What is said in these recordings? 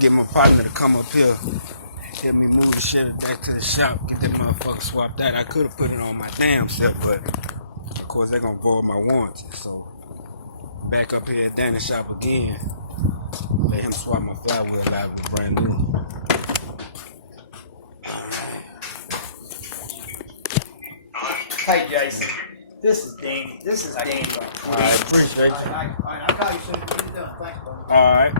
Get my partner to come up here, help me move the Chevy back to the shop, get that motherfucker swapped out. I could have put it on my damn self, but of course they're gonna void my warranty. So back up here at Danny's shop again. Let him swap my flywheel out with brand new. Hey Jason, this is Danny. This is Danny. Alright, appreciate you. I'll call you soon as you get done. Thanks, brother. Alright.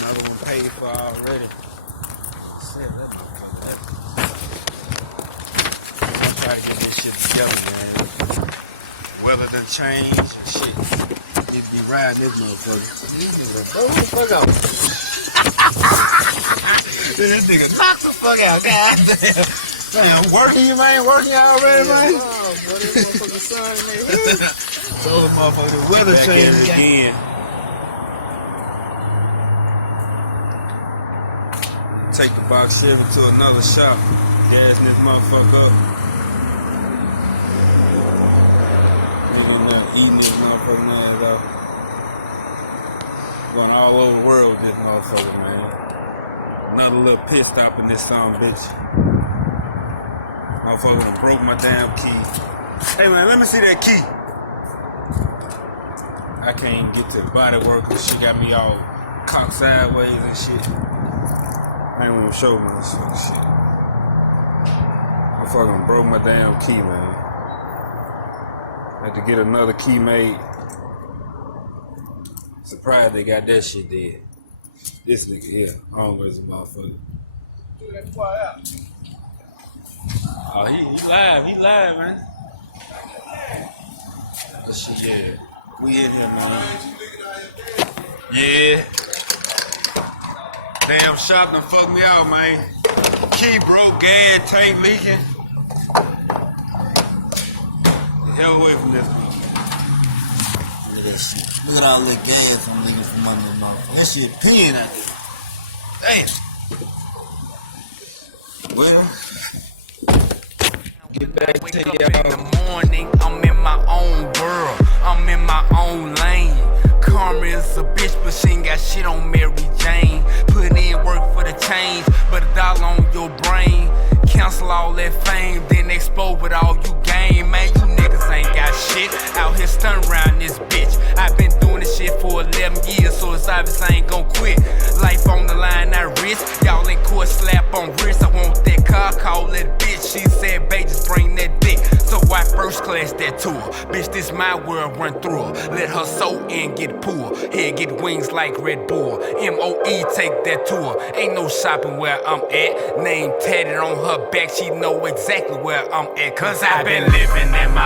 Another one paid for already. I'm trying to get this shit together, man. Weather done changed and shit. Need to be riding this motherfucker. This nigga, blow the fuck out. This nigga knock the fuck out. God damn. Man, working you, man? Working already, man? So the motherfucking weather changed again. Take the box Chevy to another shop. Gassing this motherfucker up. Eating this motherfucking ass out. Going all over the world with this motherfucker, man. Another little pit stop in this song, bitch. Motherfucker done broke my damn key. Hey man, let me see that key. I can't get to the body work because she got me all cocked sideways and shit. I ain't wanna show me this fucking shit. Motherfucker done broke my damn key, man. I had to get another key made. Surprised they got that shit dead. This nigga here, always a motherfucker. Oh, he live, man. This shit, yeah. We in here, man. Yeah. Damn shop done fucked me out, man. Key broke, gas tank leaking. Hell away from this motherfucker. Look at that shit. Look at all that gas I'm leaking from under the motherfucker. That shit peeing out there. Damn. Well, get back to y'all. In the morning, I'm in my own world. I'm in my own lane. Karma is a bitch, but she ain't got shit on Mary Jane. Put in work for the change, but $1 on your brain. Cancel all that fame, then explode with all you gain. Man, you niggas ain't got shit. Out here stunning around this bitch. I've been doing this shit for 11 years, so it's obvious I ain't gon' quit. Life on the line, I risk. Y'all in court, slap on wrist. I want that car, call that bitch. She said, babe, just bring that dick. So I first class that to her. Bitch, this my world, run through her. Let her soul in, get poor. Head get wings like Red Bull. M.O.E. take that to her. Ain't no shopping where I'm at. Name tatted on her back, she know exactly where I'm at. Cause I've been living in my